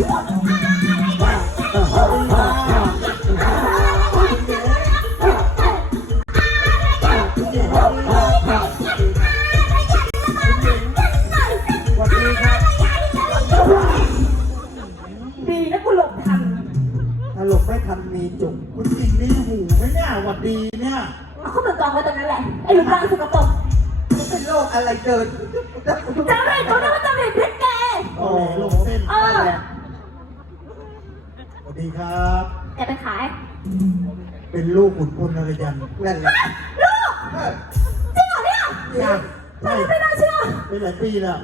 ดีนะกูหลบทันตลกไม่ทันมีจุกคุณจริงนี่หูไม่น่าหวัดดีเนี่ยเอาเข้าไปกองว้ตรงนั้นแหละ ไอ้ลูกร่างสกกมันเป็โรคอะไรเดินจำเลยตัวนั้ว่าจำเลยพิษแกโอ้โหเส้นเออ วัสดีครับแกไปขาย เป็นลูกขุนพลนรยันนั่นแหละลูกเออจริงเหรอเนี่ยใช่ทำไมไม่น่าเชื่อเป็นหลายปีแล้ว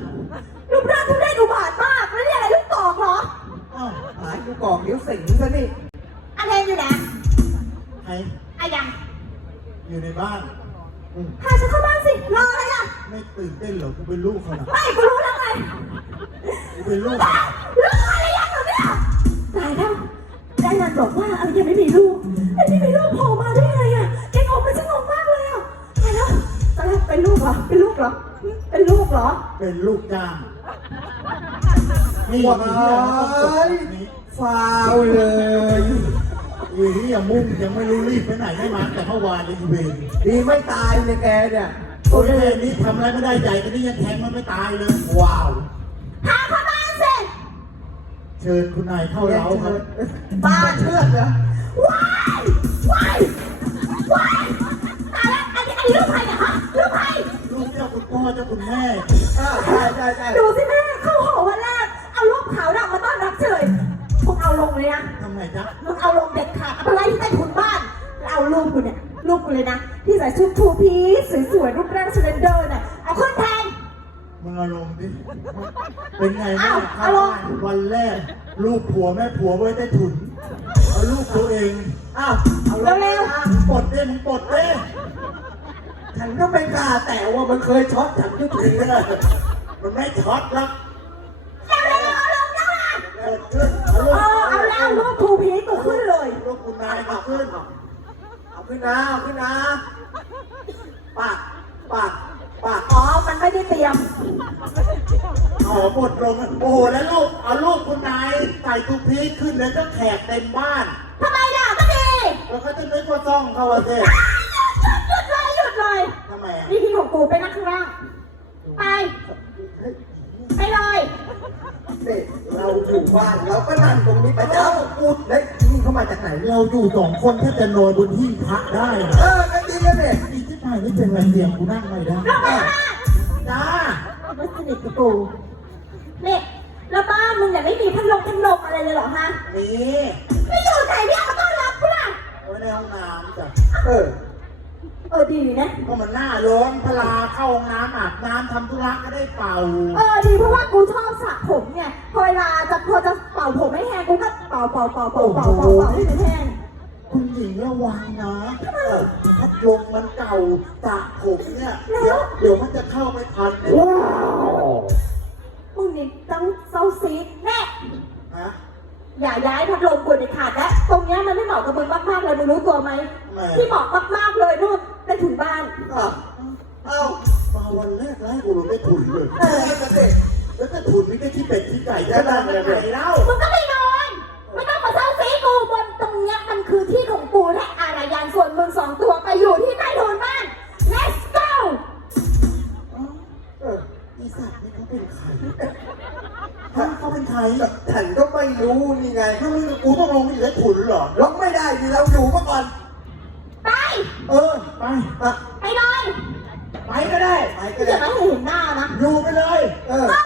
รูปร่างทุเรศอุบาทมากแล้วเนี่ยอะไรลูกตอกเหรออ้าวหายกูกอกเดี๋ยวสิงซะนี่อะไรอยู่ไหนใครอะยังอยู่ในบ้านอืมพาฉันเข้าบ้านสิรออะไรอะไม่ตื่นเต้นเหรอกูเป็นลูกเขาเหรอไม่กูรู้แล้วไงกูเป็นลูกบ้า บอกว่าเอายังไม่มีลูกไอ้ที่มีลูกโผล่มาได้ไงอะแกงงไปฉันงงมากเลยอะตายแล้วตายแล้วเป็นลูกเหรอเป็นลูกเหรอเป็นลูกเหรอ เป็นลูกจ้างนี่ว้ามีเรื่องมาต้องจบยนี้ฟาวเลยอยู่ที่อย่ามุ่งยังไม่รู้รีบไปไหนไม่มาแต่เมื่อวานเลยอีเวนดีไม่ตายเลยแกเนี่ยโอ้ยเรื่องนี้ทำอะไรไม่ได้ใหญ่กันนี่ยังแทงมันไม่ตายเลยว้าวพาเข้าบ้านสิ เชิญคุณนายเข้าเล้าครับบ้าเชือดเหรอว้ายว้ายว้ายตายแล้วอันนี้อันนี้ลูกใครเนี่ยฮะลูกใครลูกเจ้าคุณพ่อเจ้าคุณแม่เออใช่ใช่ใช่ดูสิแม่เข้าหอวันแรกเอารูปขาวดำมาต้อนรับเฉยมึงเอาลงเลยนะทำไงจ๊ะมึงเอาลงเด็ดขาดเอาไปไว้ที่ใต้ถุนบ้านแล้วเอารูปกูเนี่ยรูปกูเลยนะที่ใส่ชุดทูพีซสวยๆรูปร่างสเลนเดอร์น่ะเอาขึ้นแทน มึงอารมณ์ดิเป็นไงแม่อ้าวเข้าอารมบ้าณ์นวันแรก ลูกผัวแม่ผัวไว้ใต้ถุน เอาลูกตัวเอง อ้าวเอาลงเร็วมามึงปลดเด้มึงปลดเด้ฉันก็ไม่กล้าแต่ว่ามันเคยช็อตฉันทุกทีเออมันไม่ช็อตหรอกเร็วๆเอาลงแล้วนะเปิดขึ้นเอาเอลูกอเอาแล้วรูปทูพีซกูขึ้นเลยลูกคุณนายมาขึ้น เอาขึ้นนะเอาขึ้นนะปากปาก ปากอ๋อ มันไม่ได้เตรียม ขอหมดลงโอ้โหแล้วลูกเอาลูกคุณนายใส่ทุกพีชขึ้นแล้วก็แขกเต็มบ้าน ทำไมล่ะก็ดีแล้วก็จะนึกว่าซ่องเขาอะเซ่หยุดเลยหยุดเลยทำไมอะนี่ที่ของกูไปนั่งข้างล่าง ไป ไปเลย เด็กเราอยู่บ้านเราก็นั่งตรงนี้ไปเจ้าพูดแล้วนี่เขามาจากไหนเนี่ยเราอยู่สองคนแค่จะนอนบนที่พระได้นะเออก็จริงกันเนี่ย อีที่ผ่านนี่เป็นไรเตียงกูนั่งไม่ได้ลงไปข้างล่างจ้าไม่สนิทกับกูเนี่ยแล้วบ้านมึงเนี่ยไม่มีพัดลมพัดลมอะไรเลยเหรอฮะนี่ไม่อยู่ไหนเนี่ยมาต้อนรับกูล่ะไว้ในห้องน้ำจ้ะเออเออดีนะก็มันหน้าร้อนพลาเข้าห้องน้ำอาบน้ำทำธุระก็ได้เป่า เออดีเพราะว่ากูชอบสระผมเนี่ยพอเวลาจะพอจะเป่าผมไม่แห้งกูก็เป่าเป่าเป่าเป่าเป่าเป่าเป่าให้มันแห้งคุณหญิง ระวังนะพัดลมมันเก่าสระผมเนี่ย เดี๋ยวเดี๋ยวมันจะเข้าไปทันว้าวมึงนี่ต้องเซาซีดแน่ฮะอย่าย้ายพัดลมกูเด็ดขาดและตรงเนี้ยมันไม่เหมาะกับมึงมากๆเลยมึงรู้ตัวไหมแม่ที่เหมาะมากๆเลยนู่นไปถึงบ้านอ้าวเอ้ามาวันแรกไล่กูลงได้ถุนเลยเออก็เด็กแล้วจะถุนนี่ได้ที่เป็ดที่ไก่จะนอนไปไหนเล่ามึงก็ไม่น องตัวไปอยู่ที่ใต้ถุนบ้าน let's go เอออีสัตว์นี่เขาเป็นใครฮะเขาเป็นใครฉันก็ไม่รู้นี่ไงถ้ามึงกูต้องลงอีกแล้วถุนเหรอลงไม่ได้ดิเราอยู่มาก่อน ไป เออ ไปอะไปเลยไปก็ได้ ไปก็อได้ย่ามาให้เห็นหน้านะอยู่ไปเลย เออก็กูไปอยู่ค่ะไม่ต้อง